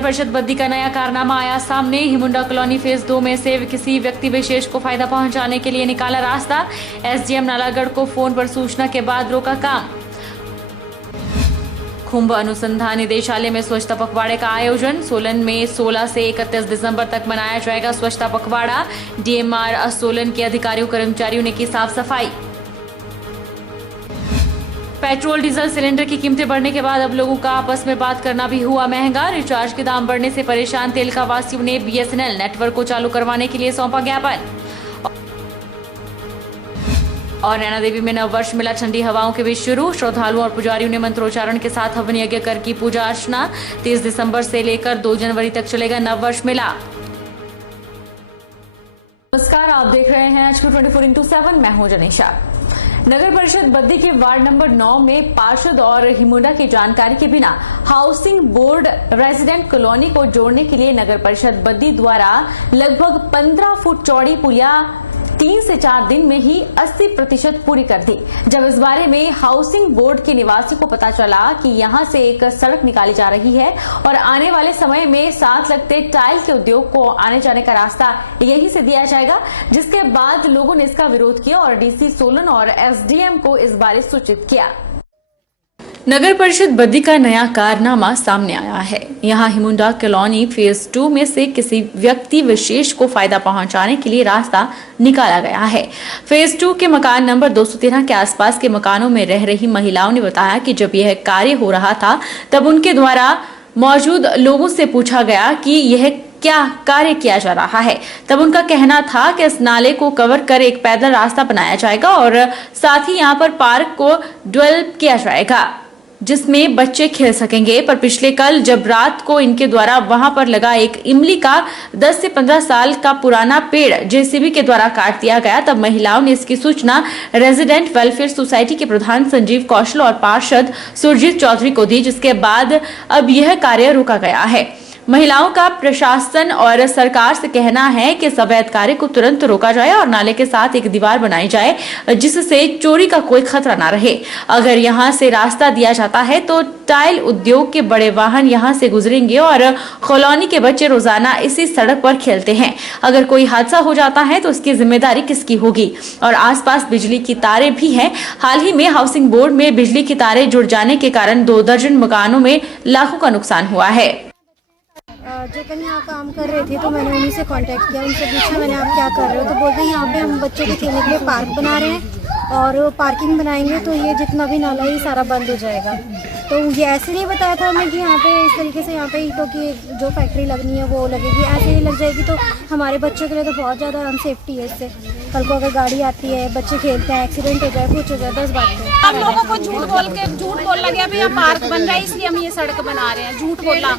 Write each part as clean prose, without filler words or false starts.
परिषद बद्दी का नया कारनामा आया सामने। हिमुंडा कॉलोनी फेज 2 में से किसी व्यक्ति विशेष को फायदा पहुंचाने के लिए निकाला रास्ता। एसडीएम नालागढ़ को फोन पर सूचना के बाद रोका काम। खुंब अनुसंधान निदेशालय में स्वच्छता पखवाड़े का आयोजन। सोलन में 16 से 31 दिसंबर तक मनाया जाएगा स्वच्छता पखवाड़ा। डीएमआर सोलन के अधिकारियों कर्मचारियों ने की साफ सफाई। पेट्रोल डीजल सिलेंडर की कीमतें बढ़ने के बाद अब लोगों का आपस में बात करना भी हुआ महंगा। रिचार्ज के दाम बढ़ने से परेशान तेलका वासियों ने बीएसएनएल नेटवर्क को चालू करवाने के लिए सौंपा ज्ञापन। और नैना देवी में नववर्ष मेला ठंडी हवाओं के बीच शुरू। श्रद्धालुओं और पुजारियों ने मंत्रोच्चारण के साथ हवन यज्ञ कर की पूजा अर्चना। 30 दिसंबर से लेकर 2 जनवरी तक चलेगा नववर्ष मेला। नमस्कार, आप देख रहे हैं HQ 24x7। मैं हूं जनीशा। नगर परिषद बद्दी के वार्ड नंबर 9 में पार्षद और हिमुंडा की जानकारी के बिना हाउसिंग बोर्ड रेजिडेंट कॉलोनी को जोड़ने के लिए नगर परिषद बद्दी द्वारा लगभग 15 फुट चौड़ी पुलिया 3 से 4 दिन में ही 80% पूरी कर दी। जब इस बारे में हाउसिंग बोर्ड के निवासियों को पता चला कि यहां से एक सड़क निकाली जा रही है और आने वाले समय में साथ लगते टाइल के उद्योग को आने जाने का रास्ता यहीं से दिया जाएगा, जिसके बाद लोगों ने इसका विरोध किया और डीसी सोलन और एसडीएम को इस बारे सूचित किया। नगर परिषद बद्दी का नया कारनामा सामने आया है। यहां हिमुंडा कॉलोनी फेज 2 में से किसी व्यक्ति विशेष को फायदा पहुंचाने के लिए रास्ता निकाला गया है। फेज 2 के मकान नंबर 213 के आसपास के मकानों में रह रही महिलाओं ने बताया कि जब यह कार्य हो रहा था तब उनके द्वारा मौजूद लोगों से पूछा गया कि यह क्या कार्य किया जा रहा है। तब उनका कहना था कि इस नाले को कवर कर एक पैदल रास्ता बनाया जाएगा और साथ ही यहाँ पर पार्क को डेवलप किया जाएगा जिसमें बच्चे खेल सकेंगे। पर पिछले कल जब रात को इनके द्वारा वहां पर लगा एक इमली का 10 से 15 साल का पुराना पेड़ जेसीबी के द्वारा काट दिया गया, तब महिलाओं ने इसकी सूचना रेजिडेंट वेलफेयर सोसाइटी के प्रधान संजीव कौशल और पार्षद सुरजीत चौधरी को दी, जिसके बाद अब यह कार्य रोका गया है। महिलाओं का प्रशासन और सरकार से कहना है कि इस अवैध कार्य को तुरंत रोका जाए और नाले के साथ एक दीवार बनाई जाए जिससे चोरी का कोई खतरा ना रहे। अगर यहां से रास्ता दिया जाता है तो टाइल उद्योग के बड़े वाहन यहां से गुजरेंगे और कॉलोनी के बच्चे रोजाना इसी सड़क पर खेलते हैं। अगर कोई हादसा हो जाता है तो उसकी जिम्मेदारी किसकी होगी? और आसपास बिजली की तारें भी हैं। हाल ही में हाउसिंग बोर्ड में बिजली की तारें जुड़ जाने के कारण 2 दर्जन मकानों में लाखों का नुकसान हुआ है। जो कल यहाँ काम कर रहे थे तो मैंने उन्हीं से कांटेक्ट किया, उनसे पूछा मैंने आप क्या कर रहे हो, तो बोलते हैं यहाँ पे हम बच्चों के खेलने के लिए पार्क बना रहे हैं और पार्किंग बनाएंगे तो ये जितना भी नाला है ये सारा बंद हो जाएगा। तो ये ऐसे नहीं बताया था हमें कि यहाँ पे इस तरीके से यहाँ पे ईंटों की जो फैक्ट्री लगनी है वो लगेगी, ऐसे ही लग जाएगी तो हमारे बच्चों के लिए तो बहुत ज़्यादा अनसेफ्टी है। इससे कल को अगर गाड़ी आती है, बच्चे खेलते हैं, एक्सीडेंट हो जाए, कुछ हो जाए, 10 बात है। हम लोगों को झूठ बोला गया यहाँ पार्क बन रहा है इसलिए हम ये सड़क बना रहे हैं। झूठ बोला,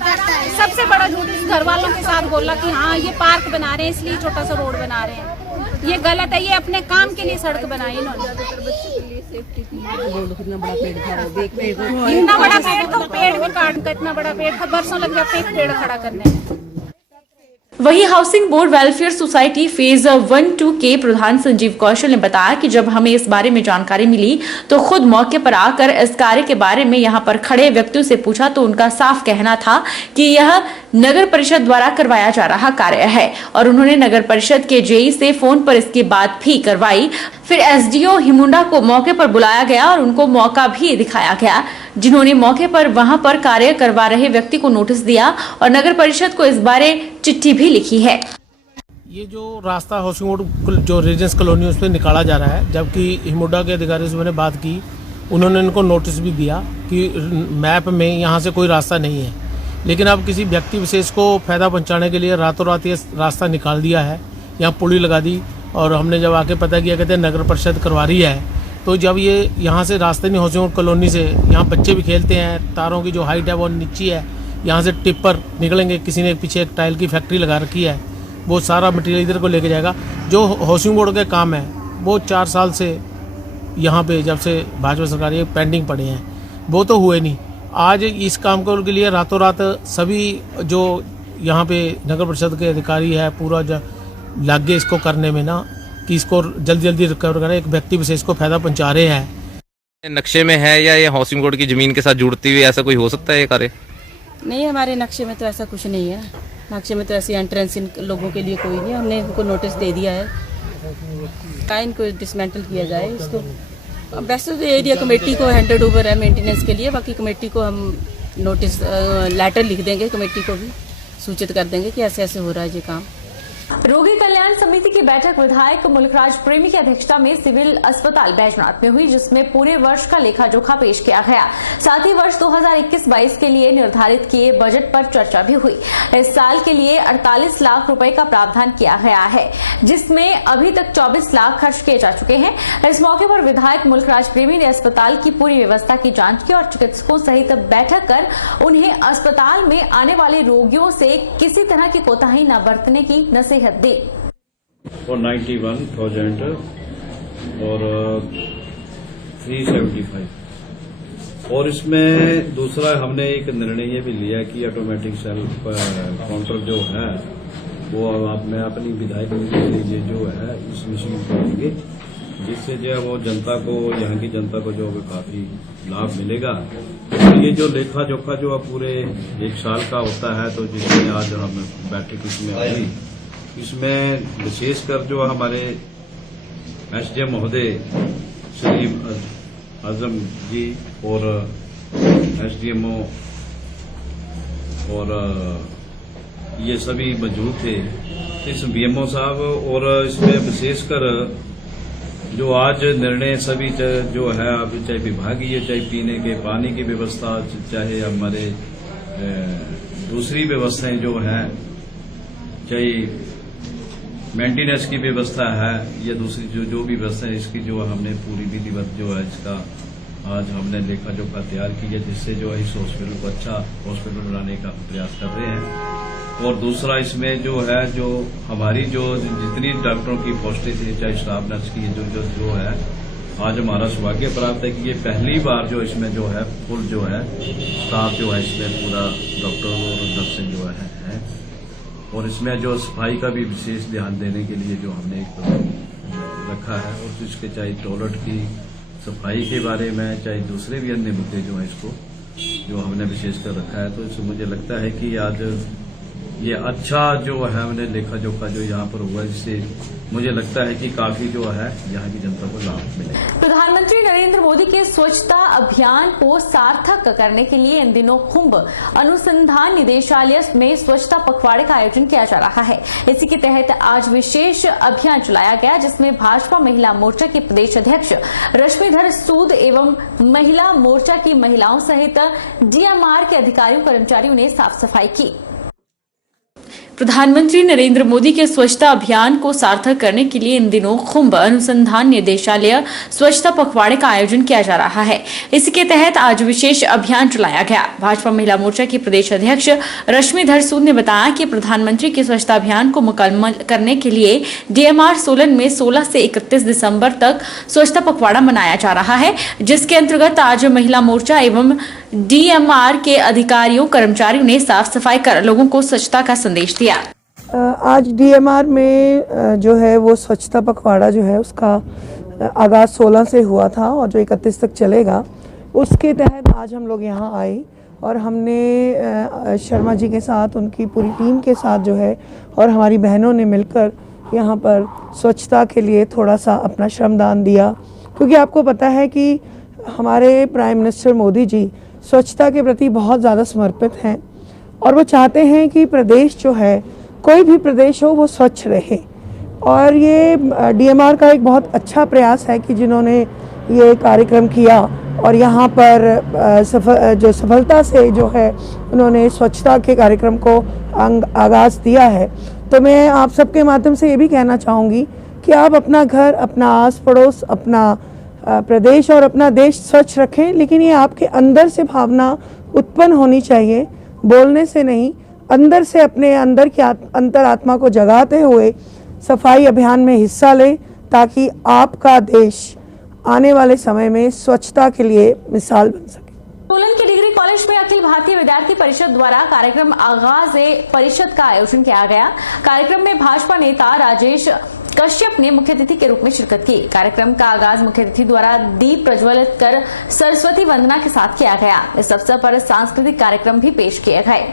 सबसे बड़ा झूठ घर वालों के साथ बोला कि हाँ ये पार्क बना रहे हैं इसलिए छोटा सा रोड बना रहे हैं। ये गलत है, ये अपने काम के लिए सड़क बनाई इन्होंने। इतना बड़ा पेड़ तो पेड़ भी काट कर, इतना बड़ा पेड़ था, बरसों लग जाते एक पेड़ खड़ा करने में। वहीं housing board welfare society phase 1-2 के प्रधान संजीव कौशल ने बताया कि जब हमें इस बारे में जानकारी मिली तो खुद मौके पर आकर इस कार्य के बारे में यहां पर खड़े व्यक्तियों से पूछा तो उनका साफ कहना था कि यह नगर परिषद द्वारा करवाया जा रहा कार्य है और उन्होंने नगर परिषद के जेई से फोन पर इसकी बात भी करवाई। फिर एसडीओ हिमुंडा को मौके पर बुलाया गया और उनको मौका भी दिखाया गया, जिन्होंने मौके पर वहां पर कार्य करवा रहे व्यक्ति को नोटिस दिया और नगर परिषद को इस बारे चिट्ठी भी लिखी है। ये जो रास्ता हाउसिंग बोर्ड जो रेजिडेंस कॉलोनी उस पर निकाला जा रहा है, जबकि हिमुंडा के अधिकारी से मैंने बात की, उन्होंने इनको नोटिस भी दिया कि मैप में यहाँ से कोई रास्ता नहीं है, लेकिन अब किसी व्यक्ति विशेष को फायदा पहुँचाने के लिए रातों रात ये रास्ता निकाल दिया है, यहाँ पुली लगा दी। और हमने जब आके पता किया, कहते हैं नगर परिषद करवा रही है। तो जब ये यहाँ से रास्ते नहीं हाउसिंग बोर्ड कॉलोनी से, यहाँ बच्चे भी खेलते हैं, तारों की जो हाइट है वो नीची है, यहाँ से टिप्पर निकलेंगे, किसी ने पीछे एक टाइल की फैक्ट्री लगा रखी है, वो सारा मटेरियल इधर को लेके जाएगा। जो हाउसिंग बोर्ड के काम है वो 4 साल से यहाँ पे जब से भाजपा सरकार ये पेंडिंग पड़े हैं, वो तो हुए नहीं। आज इस काम के लिए रातों रात सभी जो यहाँ पे नगर परिषद के अधिकारी है पूरा लग गए इसको करने में ना, कि इसको जल्दी जल्दी रिकवर करें, एक व्यक्ति विशेष को फायदा पहुंचा रहे हैं। नक्शे में है या ये हाउसिंग बोर्ड की जमीन के साथ जुड़ती हुई ऐसा कोई हो सकता है ये कार्य? नहीं, हमारे नक्शे में तो ऐसा कुछ नहीं है। नक्शे में तो ऐसी एंट्रेंस इन लोगों के लिए कोई नहीं है। हमने इनको नोटिस दे दिया है का इनको डिसमेंटल किया जाए इसको। अब वैसे तो एरिया कमेटी को हैंडेड ओवर है मेंटेनेंस के लिए, बाकी कमेटी को हम नोटिस लेटर लिख देंगे, कमेटी को भी सूचित कर देंगे कि ऐसे ऐसे हो रहा है ये काम। रोगी कल्याण समिति की बैठक विधायक मुल्कराज प्रेमी की अध्यक्षता में सिविल अस्पताल बैजनाथ में हुई, जिसमें पूरे वर्ष का लेखा जोखा पेश किया गया। साथ ही वर्ष 2021-22 के लिए निर्धारित किए बजट पर चर्चा भी हुई। इस साल के लिए 48 लाख रुपए का प्रावधान किया गया है, जिसमें अभी तक 24 लाख खर्च किए जा चुके हैं। इस मौके पर विधायक मुल्कराज प्रेमी ने अस्पताल की पूरी व्यवस्था की जाँच की और चिकित्सकों सहित बैठक कर उन्हें अस्पताल में आने वाले रोगियों से किसी तरह की कोताही न बरतने की नसीहत दी। और 91,000 और 375 और इसमें दूसरा हमने एक निर्णय ये भी लिया कि ऑटोमेटिक सेल्फ काउंटर जो है वो आप मैं अपनी विधायक के लिए जो है इस मशीन को देंगे, जिससे जो है वो जनता को, यहाँ की जनता को जो है काफी लाभ मिलेगा। तो ये जो लेखा जोखा जो पूरे एक साल का होता है, तो जिसमें आज हम बैठक इसमें हुई, इसमें विशेषकर जो हमारे एसडीएम महोदय श्री आजम जी और एसडीएमओ और ये सभी मौजूद थे, इस बीएमओ साहब, और इसमें विशेषकर जो आज निर्णय सभी जो है अब चाहे विभागीय, चाहे पीने के पानी की व्यवस्था, चाहे हमारे दूसरी व्यवस्थाएं जो हैं, चाहे मेंटेनेंस की व्यवस्था है या दूसरी जो भी व्यवस्था है, इसकी जो हमने पूरी विधिवत जो है इसका आज हमने लेखा जोखा तैयार की है, जिससे जो है इस हॉस्पिटल को अच्छा हॉस्पिटल बनाने का प्रयास कर रहे हैं। और दूसरा इसमें जो है, जो हमारी जो जितनी डॉक्टरों की पोस्टें थी, चाहे स्टाफ नर्स की जो है, आज हमारा सौभाग्य प्राप्त है कि ये पहली बार जो इसमें जो है फुल जो है स्टाफ जो है इसमें पूरा डॉक्टर और नर्सें जो है। और इसमें जो सफाई का भी विशेष ध्यान देने के लिए जो हमने एक रखा है, और इसके चाहे टॉयलेट की सफाई के बारे में, चाहे दूसरे भी अन्य मुद्दे जो है इसको जो हमने विशेष कर रखा है। तो इससे मुझे लगता है कि आज ये अच्छा जो है हमने लेखा जोखा जो यहाँ पर हुआ, जिससे मुझे लगता है कि काफी जो है यहाँ की जनता को लाभ मिलेगा। प्रधानमंत्री नरेंद्र मोदी के स्वच्छता अभियान को सार्थक करने के लिए इन दिनों खुंब अनुसंधान निदेशालय में स्वच्छता पखवाड़े का आयोजन किया जा रहा है। इसी के तहत आज विशेष अभियान चलाया गया, जिसमें भाजपा महिला मोर्चा की प्रदेश अध्यक्ष रश्मिधर सूद एवं महिला मोर्चा की महिलाओं सहित डीएमआर के अधिकारियों कर्मचारियों ने साफ सफाई की। प्रधानमंत्री नरेंद्र मोदी के स्वच्छता अभियान को सार्थक करने के लिए इन दिनों खुंब अनुसंधान निदेशालय स्वच्छता पखवाड़े का आयोजन किया जा रहा है। इसके तहत आज विशेष अभियान चलाया गया। भाजपा महिला मोर्चा की प्रदेश अध्यक्ष रश्मिधर सूद ने बताया कि प्रधानमंत्री के स्वच्छता अभियान को मुकम्मल करने के लिए डीएमआर सोलन में 16 से 31 दिसंबर तक स्वच्छता पखवाड़ा मनाया जा रहा है, जिसके अंतर्गत आज महिला मोर्चा एवं डीएमआर के अधिकारियों कर्मचारियों ने साफ सफाई कर लोगों को स्वच्छता का संदेश दिया। आज डीएमआर में जो है वो स्वच्छता पखवाड़ा जो है उसका आगाज़ 16 से हुआ था और जो 31 तक चलेगा, उसके तहत आज हम लोग यहाँ आए और हमने शर्मा जी के साथ, उनकी पूरी टीम के साथ जो है और हमारी बहनों ने मिलकर यहाँ पर स्वच्छता के लिए थोड़ा सा अपना श्रमदान दिया, क्योंकि आपको पता है कि हमारे प्राइम मिनिस्टर मोदी जी स्वच्छता के प्रति बहुत ज़्यादा समर्पित हैं और वो चाहते हैं कि प्रदेश जो है, कोई भी प्रदेश हो, वो स्वच्छ रहे। और ये डीएमआर का एक बहुत अच्छा प्रयास है कि जिन्होंने ये कार्यक्रम किया और यहाँ पर सफलता से जो है उन्होंने स्वच्छता के कार्यक्रम को आगाज़ दिया है। तो मैं आप सबके माध्यम से ये भी कहना चाहूँगी कि आप अपना घर, अपना आस पड़ोस, अपना प्रदेश और अपना देश स्वच्छ रखें, लेकिन ये आपके अंदर से भावना उत्पन्न होनी चाहिए, बोलने से नहीं, अंदर से अपने अंदर की अंतरात्मा को जगाते हुए सफाई अभियान में हिस्सा लें, ताकि आपका देश आने वाले समय में स्वच्छता के लिए मिसाल बन सके। सोलन के डिग्री कॉलेज में अखिल भारतीय विद्यार्थी परिषद द्वारा कार्यक्रम आगाज परिषद का आयोजन किया गया। कार्यक्रम में भाजपा नेता राजेश कश्यप ने मुख्य अतिथि के रूप में शिरकत की। कार्यक्रम का आगाज मुख्य अतिथि द्वारा दीप प्रज्वलित कर सरस्वती वंदना के साथ किया गया। इस अवसर पर सांस्कृतिक कार्यक्रम भी पेश किए गए।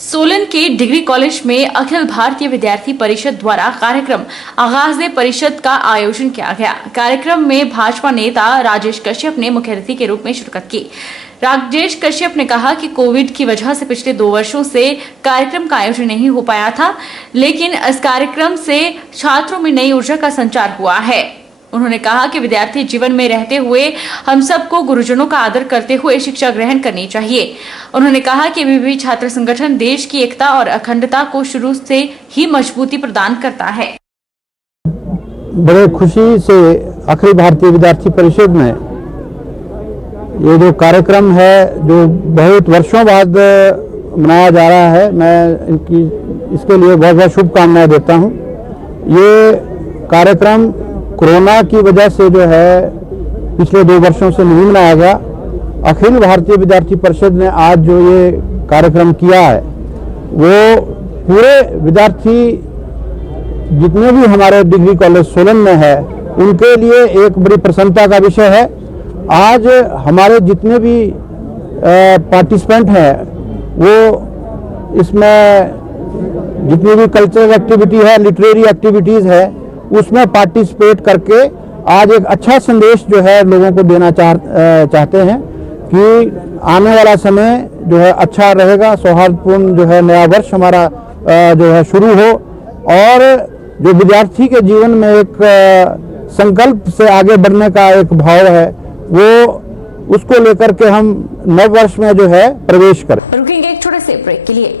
सोलन के डिग्री कॉलेज में अखिल भारतीय विद्यार्थी परिषद द्वारा कार्यक्रम आगाज परिषद का आयोजन किया गया। कार्यक्रम में भाजपा नेता राजेश कश्यप ने मुख्य अतिथि के रूप में शिरकत की। राजेश कश्यप ने कहा कि कोविड की वजह से पिछले 2 वर्षों से कार्यक्रम का आयोजन नहीं हो पाया था, लेकिन इस कार्यक्रम से छात्रों में नई ऊर्जा का संचार हुआ है। उन्होंने कहा कि विद्यार्थी जीवन में रहते हुए हम सबको गुरुजनों का आदर करते हुए शिक्षा ग्रहण करनी चाहिए। उन्होंने कहा कि अभी भी छात्र संगठन देश की एकता और अखंडता को शुरू से ही मजबूती प्रदान करता है। बड़े खुशी से अखिल भारतीय विद्यार्थी परिषद में ये जो कार्यक्रम है जो बहुत वर्षों बाद मनाया जा रहा है, मैं इसके लिए बहुत बहुत शुभकामनाएं देता हूँ। ये कार्यक्रम कोरोना की वजह से जो है पिछले 2 वर्षों से नहीं मनाया गया। अखिल भारतीय विद्यार्थी परिषद ने आज जो ये कार्यक्रम किया है वो पूरे विद्यार्थी जितने भी हमारे डिग्री कॉलेज सोलन में है उनके लिए एक बड़ी प्रसन्नता का विषय है। आज हमारे जितने भी पार्टिसिपेंट हैं वो इसमें जितनी भी कल्चरल एक्टिविटी है, लिटरेरी एक्टिविटीज़ है, उसमें पार्टिसिपेट करके आज एक अच्छा संदेश जो है लोगों को देना चाहते हैं कि आने वाला समय जो है अच्छा रहेगा, सौहार्दपूर्ण जो है नया वर्ष हमारा जो है शुरू हो और जो विद्यार्थी के जीवन में एक संकल्प से आगे बढ़ने का एक भाव है वो उसको लेकर के हम नव वर्ष में जो है प्रवेश करें। रुकेंगे एक छोटे से ब्रेक के लिए।